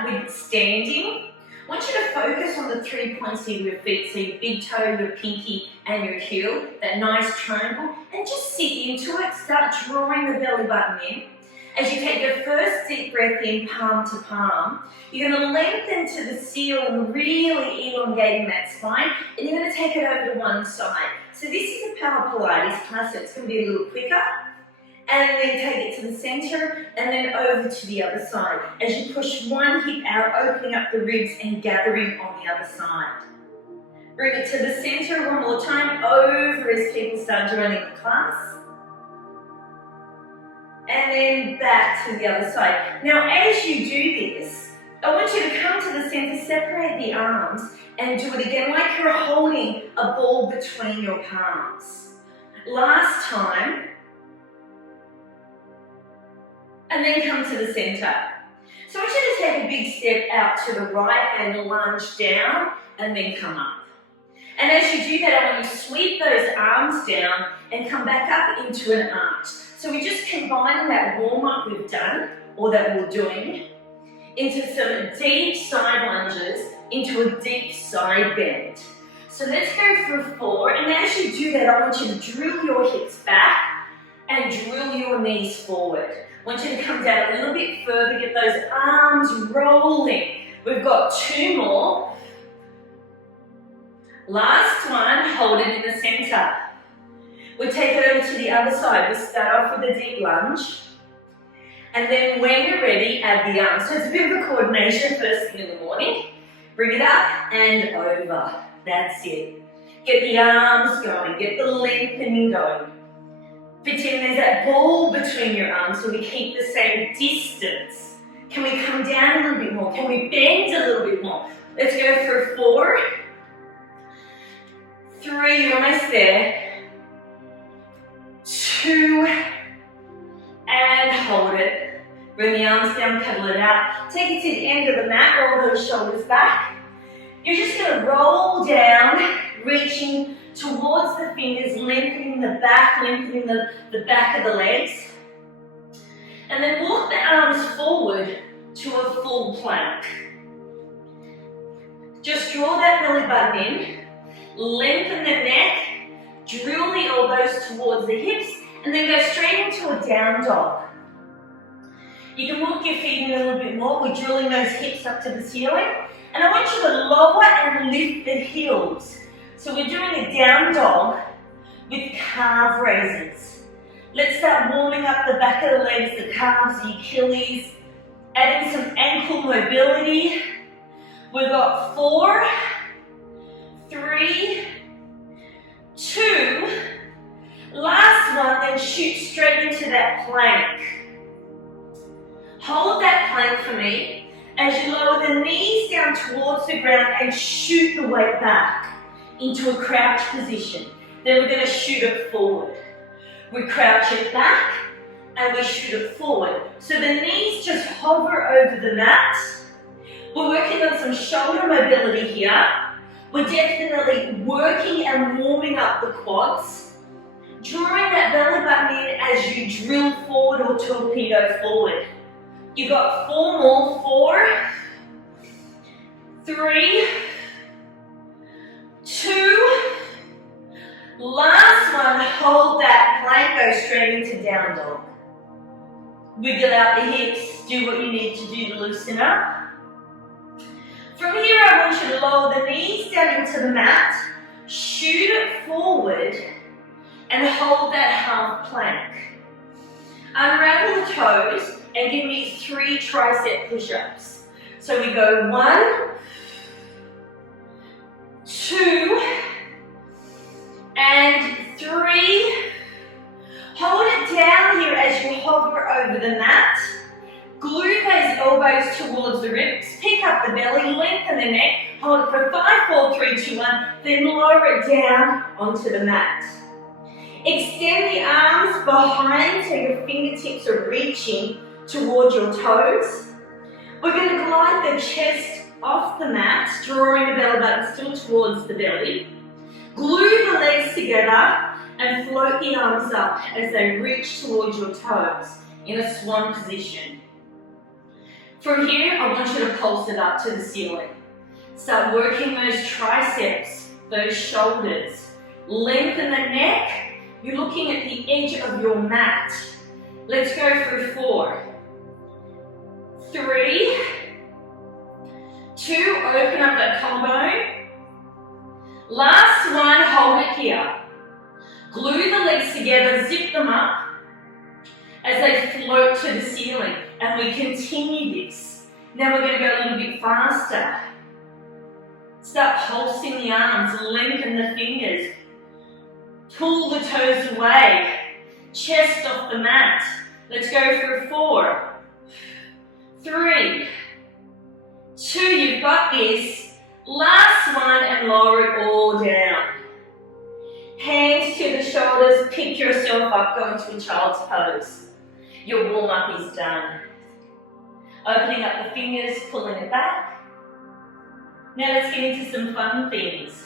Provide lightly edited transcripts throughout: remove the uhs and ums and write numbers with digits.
start with standing. I want you to focus on the 3 points of your feet, so your big toe, your pinky, and your heel, that nice triangle, and just sit into it. Start drawing the belly button in. As you take your first deep breath in, palm to palm, you're going to lengthen to the ceiling, really elongating that spine, and you're going to take it over to one side. So this is a Power Pilates class, so it's going to be a little quicker. And then take it to the center, and then over to the other side. As you push one hip out, opening up the ribs and gathering on the other side. Bring it to the center one more time, over as people start joining the class. And then back to the other side. Now, as you do this, I want you to come to the center, separate the arms, and do it again like you're holding a ball between your palms. Last time, and then come to the center. So I want you to take a big step out to the right and lunge down, and then come up. And as you do that, I want you to sweep those arms down and come back up into an arch. So we're just combining that warm-up we've done, or that we're doing, into some deep side lunges, into a deep side bend. So let's go through 4, and as you do that, I want you to drill your hips back and drill your knees forward. I want you to come down a little bit further, get those arms rolling. We've got 2 more. Last one, hold it in the center. We'll take it over to the other side. We'll start off with a deep lunge. And then when you're ready, add the arms. So it's a bit of a coordination first thing in the morning. Bring it up and over. That's it. Get the arms going, get the lengthening going. Pretend there's that ball between your arms, so we keep the same distance. Can we come down a little bit more? Can we bend a little bit more? Let's go for 4, 3, you're almost there. 2, and hold it. Bring the arms down, cuddle it out. Take it to the end of the mat, roll those shoulders back. You're just going to roll down, reaching towards the fingers, lengthening the back, lengthening the back of the legs. And then walk the arms forward to a full plank. Just draw that belly button in, lengthen the neck, drill the elbows towards the hips, and then go straight into a down dog. You can walk your feet in a little bit more. We're drilling those hips up to the ceiling. And I want you to lower and lift the heels. So we're doing a down dog with calf raises. Let's start warming up the back of the legs, the calves, the Achilles, adding some ankle mobility. We've got 4, 3, 2, last one, then shoot straight into that plank. Hold that plank for me as you lower the knees down towards the ground and shoot the weight back into a crouch position. Then we're going to shoot it forward. We crouch it back and we shoot it forward. So the knees just hover over the mat. We're working on some shoulder mobility here. We're definitely working and warming up the quads. Drawing that belly button in as you drill forward or torpedo forward. You got 4 more. 4, 3, 2, last one, hold that plank, go straight into down dog. Wiggle out the hips, do what you need to do to loosen up. From here I want you to lower the knees down into the mat, shoot it forward, and hold that half plank. Unravel the toes and give me 3 tricep push-ups. So we go 1, 2, and 3. Hold it down here as you hover over the mat. Glue those elbows towards the ribs. Pick up the belly, lengthen the neck. Hold it for 5, 4, 3, 2, 1. Then lower it down onto the mat. Extend the arms behind so your fingertips are reaching towards your toes. We're going to glide the chest off the mat, drawing the belly button still towards the belly. Glue the legs together and float the arms up as they reach towards your toes in a swan position. From here, I want you to pulse it up to the ceiling. Start working those triceps, those shoulders. Lengthen the neck. You're looking at the edge of your mat. Let's go through 4, 3, 2, open up that collarbone. Last one, hold it here. Glue the legs together, zip them up as they float to the ceiling. And we continue this. Now we're going to go a little bit faster. Start pulsing the arms, lengthen the fingers. Pull the toes away. Chest off the mat. Let's go for 4, 3, 2, you've got this. Last one, and lower it all down. Hands to the shoulders, pick yourself up, go into a child's pose. Your warm-up is done. Opening up the fingers, pulling it back. Now let's get into some fun things.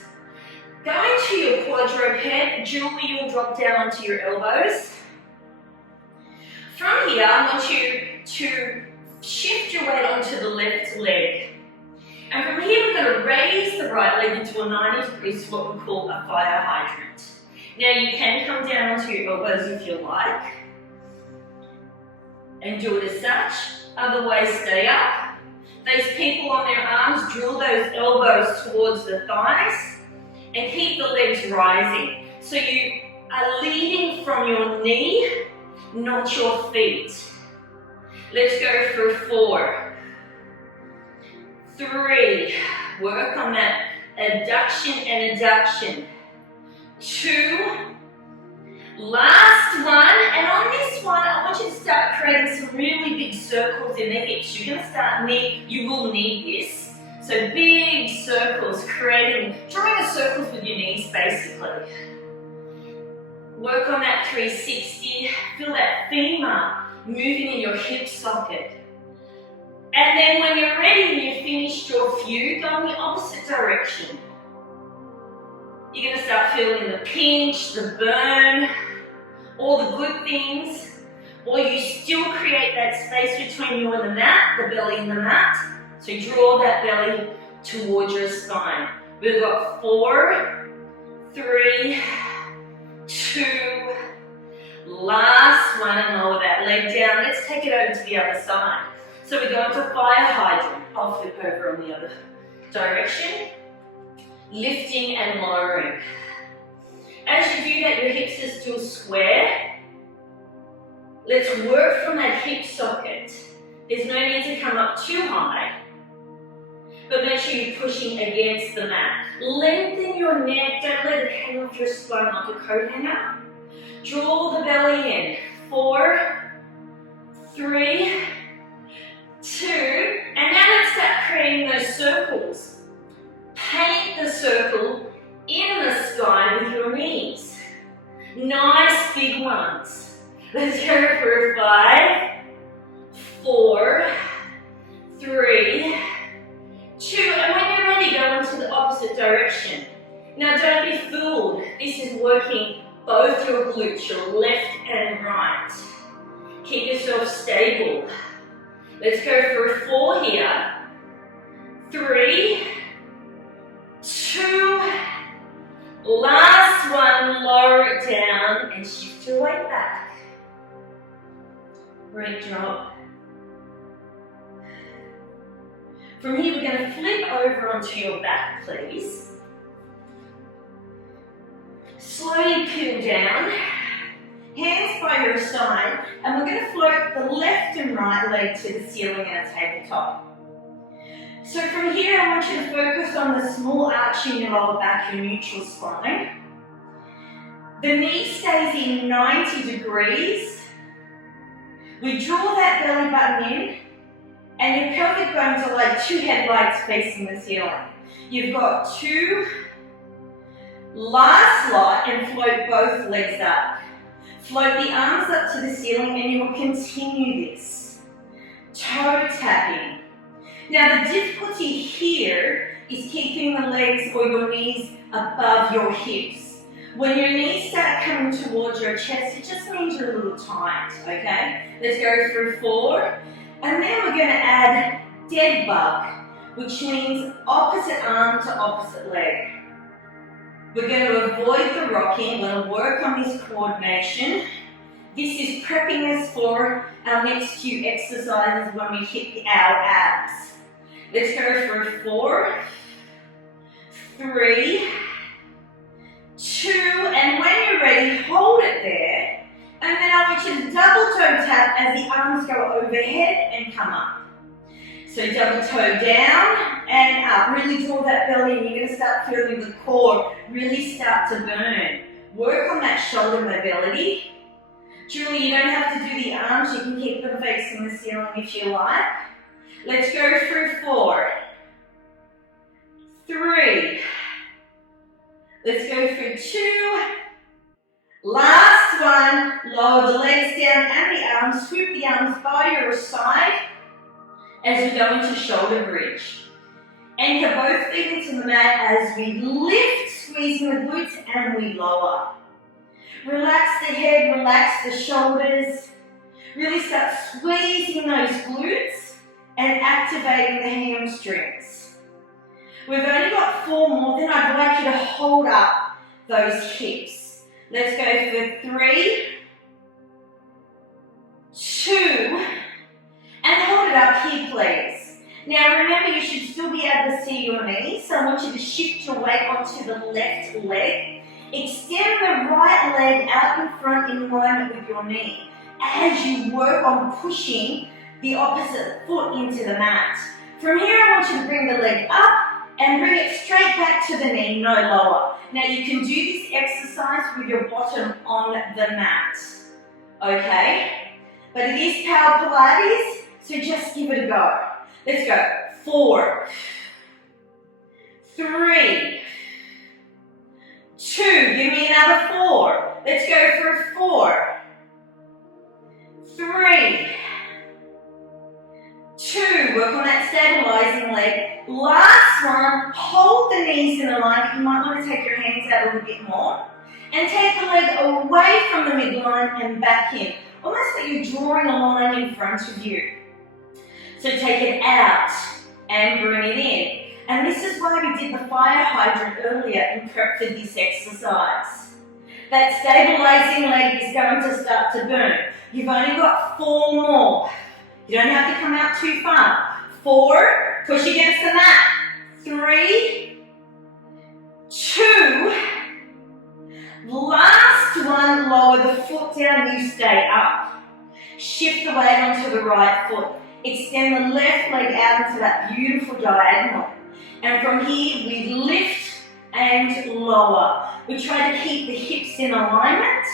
Go into your quadruped, gently you'll drop down onto your elbows. From here, I want you to shift your weight onto the left leg. And from here, we're going to raise the right leg into a 90 degrees, what we call a fire hydrant. Now you can come down onto your elbows if you like, and do it as such. Otherwise, stay up. Those people on their arms, drill those elbows towards the thighs, and keep the legs rising. So you are leading from your knee, not your feet. Let's go for 4, 3, work on that adduction and adduction. 2, last one, and on this one, I want you to start creating some really big circles in the hips. You're going to start you will need this. So big circles, drawing the circles with your knees basically. Work on that 360, feel that femur moving in your hip socket. And then when you're ready and you've finished your few, go in the opposite direction. You're going to start feeling the pinch, the burn, all the good things, or you still create that space between you and the mat, the belly and the mat. So draw that belly towards your spine. We've got 4, 3, 2, last one, and lower that leg down. Let's take it over to the other side. So we go into fire hydrant. I'll flip over on the other direction. Lifting and lowering. As you do that, your hips are still square. Let's work from that hip socket. There's no need to come up too high, but make sure you're pushing against the mat. Lengthen your neck, don't let it hang off your spine like a coat hanger. Draw the belly in. 4, 3, 2, and now let's start creating those circles. Paint the circle in the sky with your knees. Nice big ones. Let's go for 5, 4, 3, 2, and when you're ready, go into the opposite direction. Now don't be fooled. This is working both your glutes, your left and right. Keep yourself stable. Let's go for 4 here. 3, 2, last one, lower it down and shift your weight back. Great job. From here, we're going to flip over onto your back, please. Slowly peel down, hands by your side, and we're going to float the left and right leg to the ceiling at a tabletop. So from here, I want you to focus on the small arch in your lower back, your neutral spine. The knee stays in 90 degrees. We draw that belly button in, and your pelvic bones are like 2 headlights facing the ceiling. You've got 2 last lot and float both legs up. Float the arms up to the ceiling and you will continue this. Toe tapping. Now the difficulty here is keeping the legs or your knees above your hips. When your knees start coming towards your chest, it just means you're a little tight, okay? Let's go through 4, And then we're going to add dead bug, which means opposite arm to opposite leg. We're going to avoid the rocking. We're going to work on this coordination. This is prepping us for our next few exercises when we hit our abs. Let's go for 4, 3, 2, and when you're ready, hold it there. And then I want you to double toe tap as the arms go overhead and come up. So double toe down and up. Really draw that belly and you're going to start feeling the core really start to burn. Work on that shoulder mobility. Julie, you don't have to do the arms. You can keep them facing the ceiling if you like. Let's go through 4, 3. Let's go through 2. Last one. Lower the legs down and the arms. Swoop the arms by your side as we go into shoulder bridge. Anchor both feet into the mat as we lift, squeezing the glutes, and we lower. Relax the head, relax the shoulders. Really start squeezing those glutes and activating the hamstrings. We've only got 4 more, then I'd like you to hold up those hips. Let's go for 3, 2, and hold it up here, please. Now remember, you should still be able to see your knees, so I want you to shift your weight onto the left leg. Extend the right leg out in front in alignment with your knee as you work on pushing the opposite foot into the mat. From here, I want you to bring the leg up and bring it straight back to the knee, no lower. Now you can do this exercise with your bottom on the mat, okay? But it is Power Pilates, so just give it a go. Let's go. 4, 3, 2. Give me another 4. Let's go for 4, 3, 2. Work on that stabilizing leg. Last one. Hold the knees in alignment. You might want to take your hands out a little bit more. And take the leg away from the midline and back in. Almost like you're drawing a line in front of you. So take it out and bring it in. And this is why we did the fire hydrant earlier and prepped for this exercise. That stabilizing leg is going to start to burn. You've only got 4 more. You don't have to come out too far. 4, push against the mat. 3, 2, last one, lower the foot down, you stay up. Shift the weight onto the right foot. Extend the left leg out into that beautiful diagonal. And from here, we lift and lower. We try to keep the hips in alignment.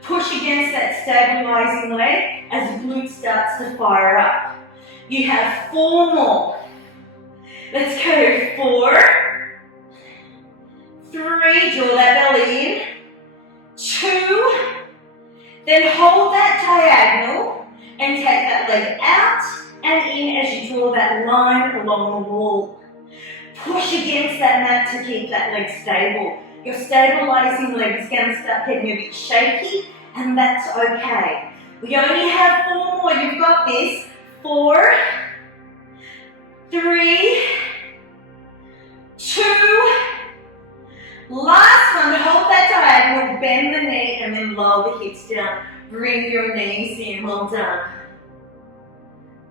Push against that stabilizing leg as the glute starts to fire up. You have 4 more. Let's go 4, 3, draw that belly in. 2, then hold that diagonal and take that leg out and in as you draw that line along the wall. Push against that mat to keep that leg stable. Your stabilizing leg is going to start getting a bit shaky, and that's okay. We only have 4 more. You've got this. 4, 3, 2, last one. Hold that diagonal, bend the knee, and then lower the hips down. Bring your knees in. Well done.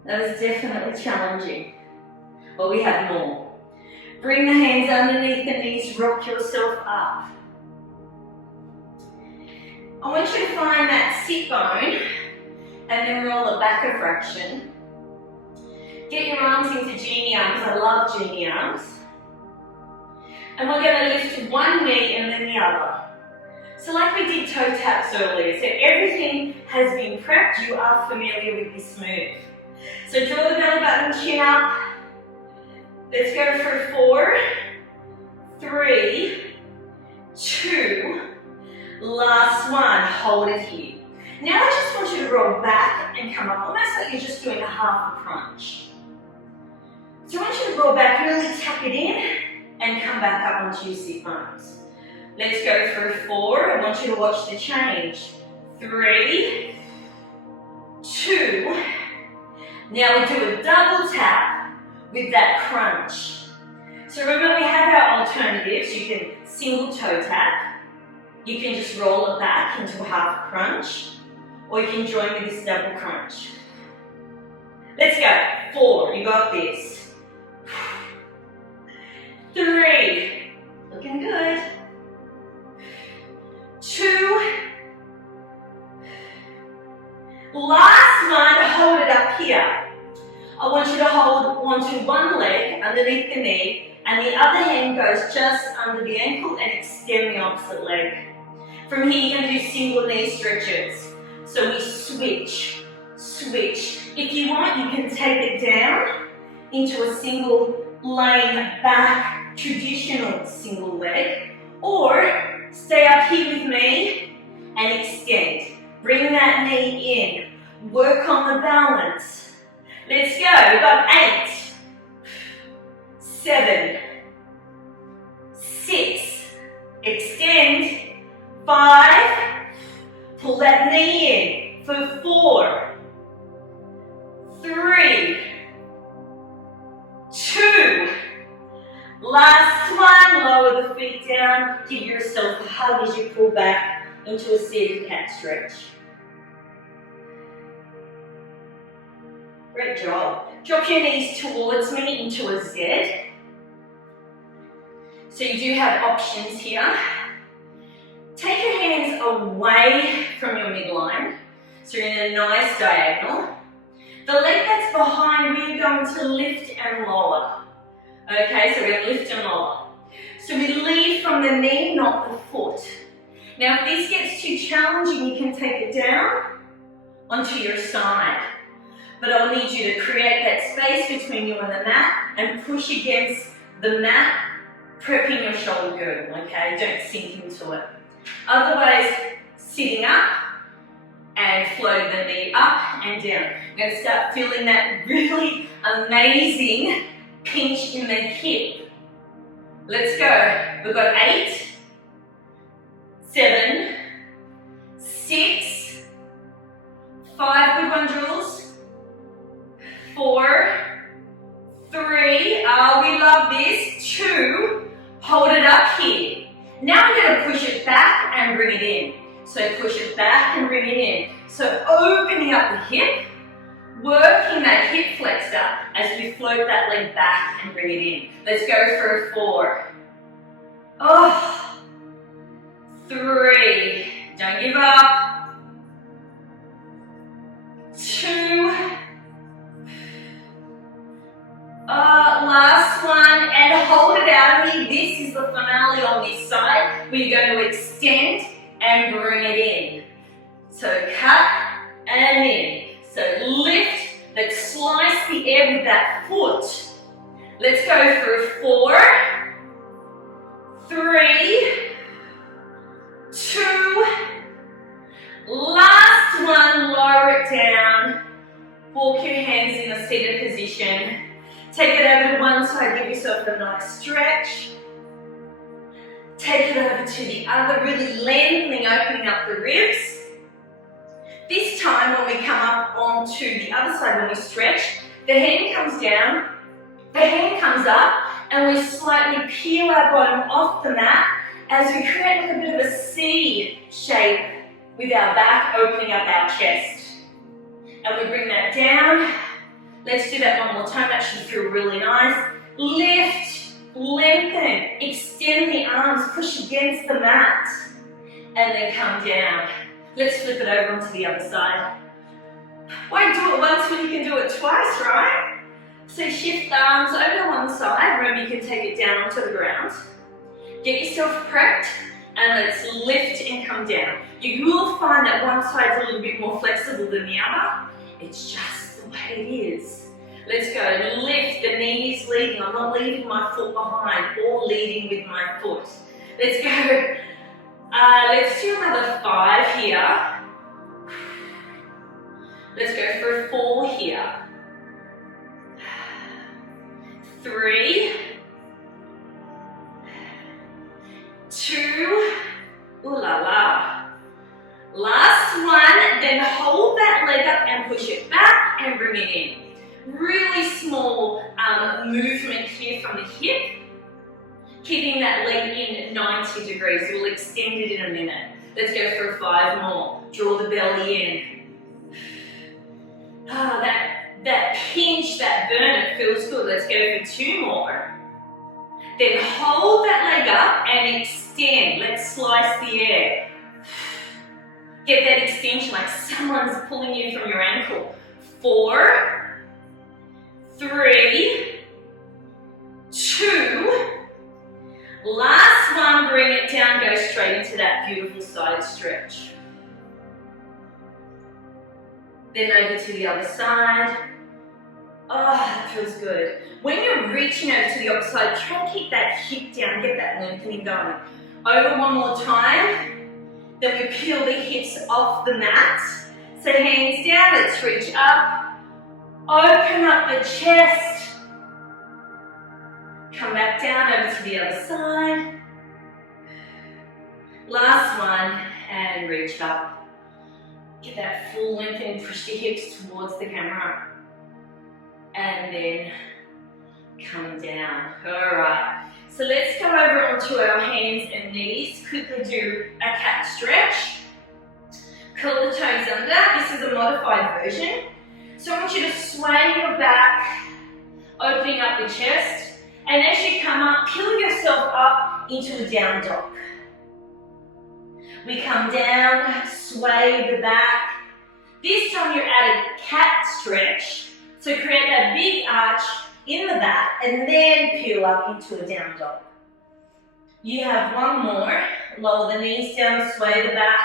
That was definitely challenging, but we have more. Bring the hands underneath the knees, rock yourself up. I want you to find that sit bone and then roll it back a fraction. Get your arms into genie arms. I love genie arms. And we're going to lift one knee and then the other. So like we did toe taps earlier, so everything has been prepped. You are familiar with this move. So draw the belly button, chin up. Let's go for 4, 3, 2, last one, hold it here. Now I just want you to roll back and come up, almost like you're just doing a half a crunch. So I want you to roll back, really tuck it in, and come back up onto your sit bones. Let's go for 4, I want you to watch the change. 3, 2, Now we do a double tap with that crunch. So remember we have our alternatives. You can single toe tap, you can just roll it back into a half crunch, or you can join with this double crunch. Let's go. 4, you got this. 3, looking good. 2, last one, hold it up here. I want you to hold onto one leg underneath the knee, and the other hand goes just under the ankle and extend the opposite leg. From here, you're going to do single knee stretches. So we switch. If you want, you can take it down into a single lane back, traditional single leg, or stay up here with me and extend. Bring that knee in. Work on the balance. Let's go. We've got 8, 7, 6, extend, 5, pull that knee in for 4, 3, 2, last one, lower the feet down, give yourself a hug as you pull back into a seated cat stretch. Great job. Drop your knees towards me into a Z. So you do have options here. Take your hands away from your midline. So you're in a nice diagonal. The leg that's behind, we're going to lift and lower. Okay, so we're going to lift and lower. So we lead from the knee, not the foot. Now if this gets too challenging, you can take it down onto your side. But I'll need you to create that space between you and the mat and push against the mat, prepping your shoulder girdle, okay? Don't sink into it. Otherwise, sitting up and floating the knee up and down. I'm going to start feeling that really amazing pinch in the hip. Let's go. We've got 8, 7, 6, 5 good one drills. 4, 3, we love this, 2, hold it up here. Now we're going to push it back and bring it in. So push it back and bring it in. So opening up the hip, working that hip flexor as we float that leg back and bring it in. Let's go for a 4. 3, don't give up. 2, last one, and hold it out of here. This is the finale on this side. We're going to extend and bring it in. So cut and in. So lift, let's slice the air with that foot. Let's go for a 4, 3, 2, last one, lower it down. Walk your hands in a seated position. Take it over to one side, give yourself a nice stretch. Take it over to the other, really lengthening, opening up the ribs. This time when we come up onto the other side, when we stretch, the hand comes down, the hand comes up, and we slightly peel our bottom off the mat as we create like a bit of a C shape with our back, opening up our chest. And we bring that down. Let's do that one more time. That should feel really nice. Lift, lengthen, extend the arms, push against the mat, and then come down. Let's flip it over onto the other side. Why do it once when you can do it twice, right? So shift the arms over to one side. Remember, you can take it down onto the ground. Get yourself prepped, and let's lift and come down. You will find that one side's a little bit more flexible than the other. It's just the way it is. Let's go. Lift. The knee is leading. I'm not leaving my foot behind or leading with my foot. Let's go. Let's do another 5 here. Let's go for a 4 here. 3, 2, ooh la la. Last one, then hold that leg up and push it back and bring it in. Really small movement here from the hip, keeping that leg in at 90 degrees. We'll extend it in a minute. Let's go for 5 more. Draw the belly in. That pinch, that burn, it feels good. Let's go for 2 more. Then hold that leg up and extend. Let's slice the air. Get that extension like someone's pulling you from your ankle. 4, 3, 2. Last one, bring it down, go straight into that beautiful side stretch. Then over to the other side. Oh, that feels good. When you're reaching over to the opposite side, try and keep that hip down, get that lengthening going. Over one more time. Then we peel the hips off the mat. So hands down, let's reach up. Open up the chest. Come back down over to the other side. Last one, and reach up. Get that full length and push the hips towards the camera. And then come down. All right. So let's go over onto our hands and knees. Quickly do a cat stretch. Curl the toes under. This is a modified version. So I want you to sway your back, opening up the chest. And as you come up, peel yourself up into a down dog. We come down, sway the back. This time you're at a cat stretch. So create that big arch in the back and then peel up into a down dog. You have one more. Lower the knees down, sway the back.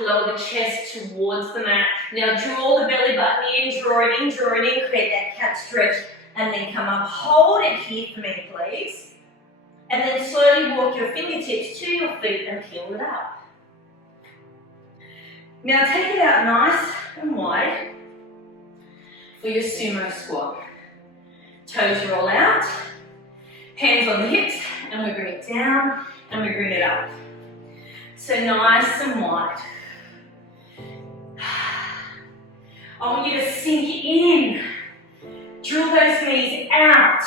Lower the chest towards the mat. Now draw the belly button in, draw it in, create that cat stretch, and then come up. Hold it here for me, please. And then slowly walk your fingertips to your feet and peel it up. Now take it out nice and wide for your sumo squat. Toes roll out, hands on the hips, and we bring it down and we bring it up. So nice and wide. I want you to sink in. Drill those knees out.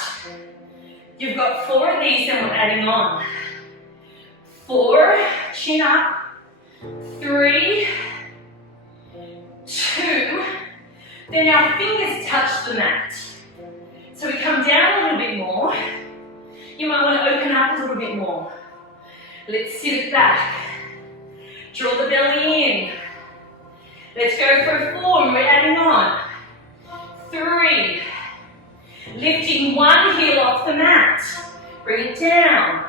You've got 4 of these and we're adding on. 4, chin up. 3, 2. Then our fingers touch the mat. So we come down a little bit more. You might want to open up a little bit more. Let's sit it back. Draw the belly in. Let's go for 4 and we're adding on. 3. Lifting one heel off the mat. Bring it down.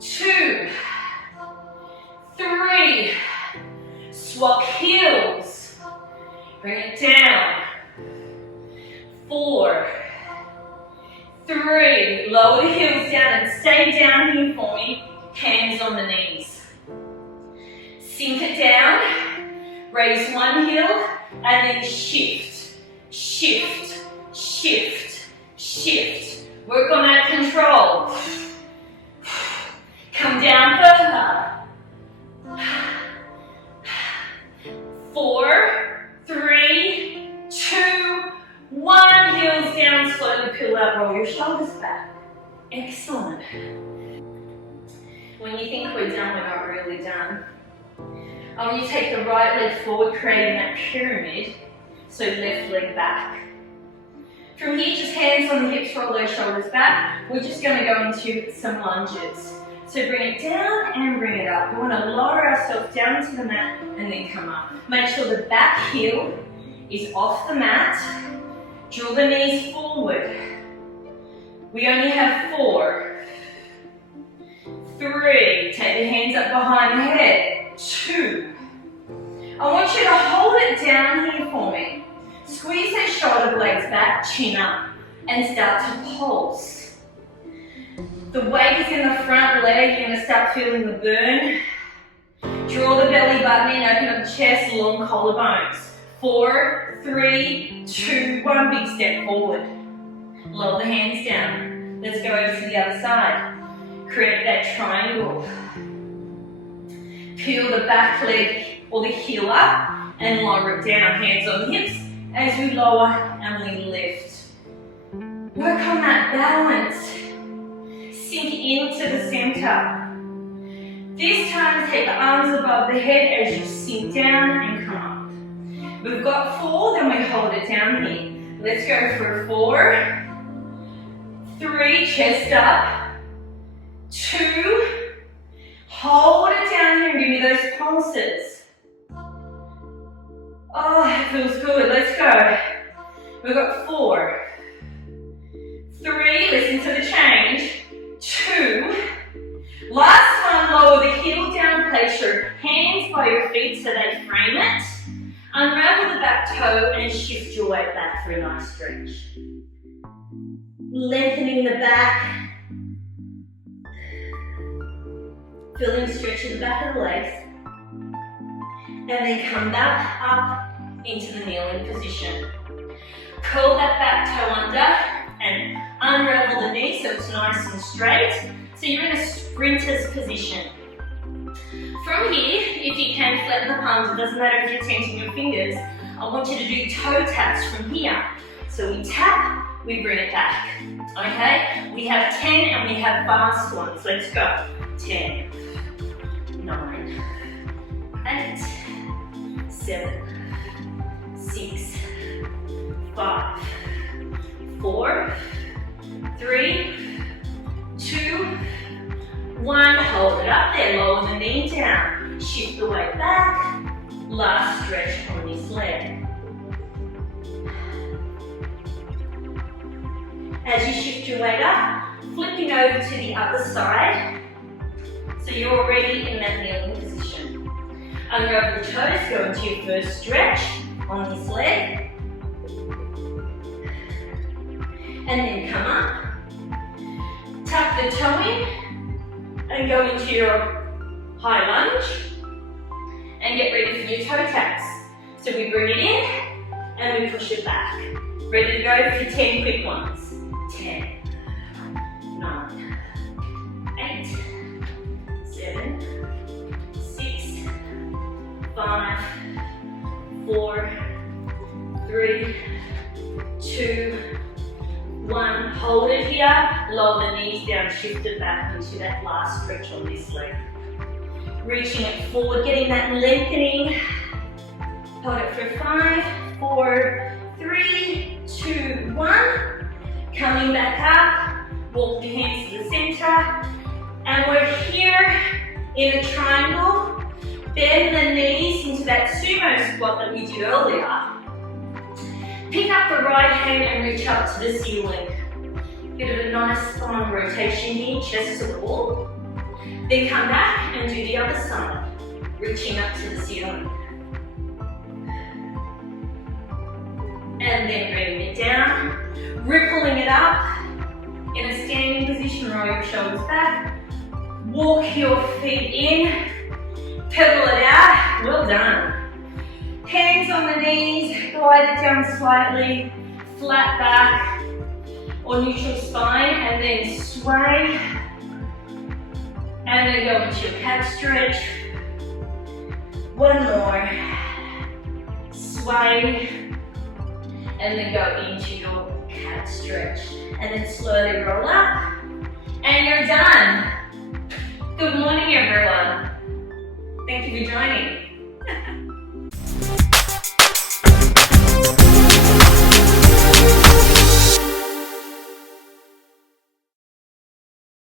2. 3. Swap heels. Bring it down. 4. 3. Lower the heels down and stay down here for me. Hands on the knees. Sink it down. Raise one heel and then shift. Shift. Shift. Shift. Work on that control. Come down further. 4, 3, 2, 1. Heels down, slowly peel out, roll your shoulders back. Excellent. When you think we're done, we're not really done. I want you to take the right leg forward, creating that pyramid. So left leg back. From here, just hands on the hips, roll those shoulders back. We're just going to go into some lunges. So bring it down and bring it up. We want to lower ourselves down to the mat and then come up. Make sure the back heel is off the mat. Draw the knees forward. We only have 4, 3. Take the hands up behind the head. 2. I want you to hold it down here for me. Squeeze those shoulder blades back, chin up, and start to pulse. The weight is in the front leg. You're going to start feeling the burn. Draw the belly button in, open up the chest, long collarbones. 4, 3, 2, 1. Big step forward. Lower the hands down. Let's go over to the other side. Create that triangle. Peel the back leg or the heel up and lower it down. Hands on the hips. as we lower and we lift. Work on that balance. Sink into the center. This time take the arms above the head as you sink down and come up. We've got 4, then we hold it down here. Let's go for 4, 3, chest up, 2, hold it down here and give me those pulses. Oh, it feels good. Let's go. We've got 4, 3, listen to the change, 2, last one, lower the heel down, place your hands by your feet so they frame it, unravel the back toe and shift your weight back for a nice stretch. Lengthening the back, feeling the stretch in the back of the legs, and then come back up into the kneeling position. Curl that back toe under and unravel the knee so it's nice and straight. So you're in a sprinter's position. From here, if you can, flatten the palms. It doesn't matter if you're tenting your fingers. I want you to do toe taps from here. So we tap, we bring it back. Okay? We have 10 and we have fast ones. Let's go. 10, 9, 8, 7, 6, 5, 4, 3, 2, 1. Hold it up there, lower the knee down. Shift the weight back. Last stretch on this leg. As you shift your weight up, flipping over to the other side. So you're already in that kneeling position. Unravel the toes, go into your first stretch on this leg. And then come up. Tuck the toe in and go into your high lunge and get ready for your toe taps. So we bring it in and we push it back. Ready to go for 10 quick ones. 10, 9, 8, 7, 6, 5, 4, 3, 2, 1. Hold it here, lower the knees down, shift it back into that last stretch on this leg. Reaching it forward, getting that lengthening. Hold it for 5, 4, 3, 2, 1. Coming back up, walk the hands to the center. And we're here in a triangle. Bend the knees into that sumo squat that we did earlier. Pick up the right hand and reach up to the ceiling. Bit of a nice spine rotation here, chest to the wall. Then come back and do the other side, reaching up to the ceiling. And then bringing it down, rippling it up in a standing position, roll your shoulders back, walk your feet in, pedal it out, well done. Hands on the knees, glide it down slightly, flat back or neutral spine, and then sway. And then go into your cat stretch. One more. Sway. And then go into your cat stretch. And then slowly roll up. And you're done. Good morning, everyone. Thank you for joining.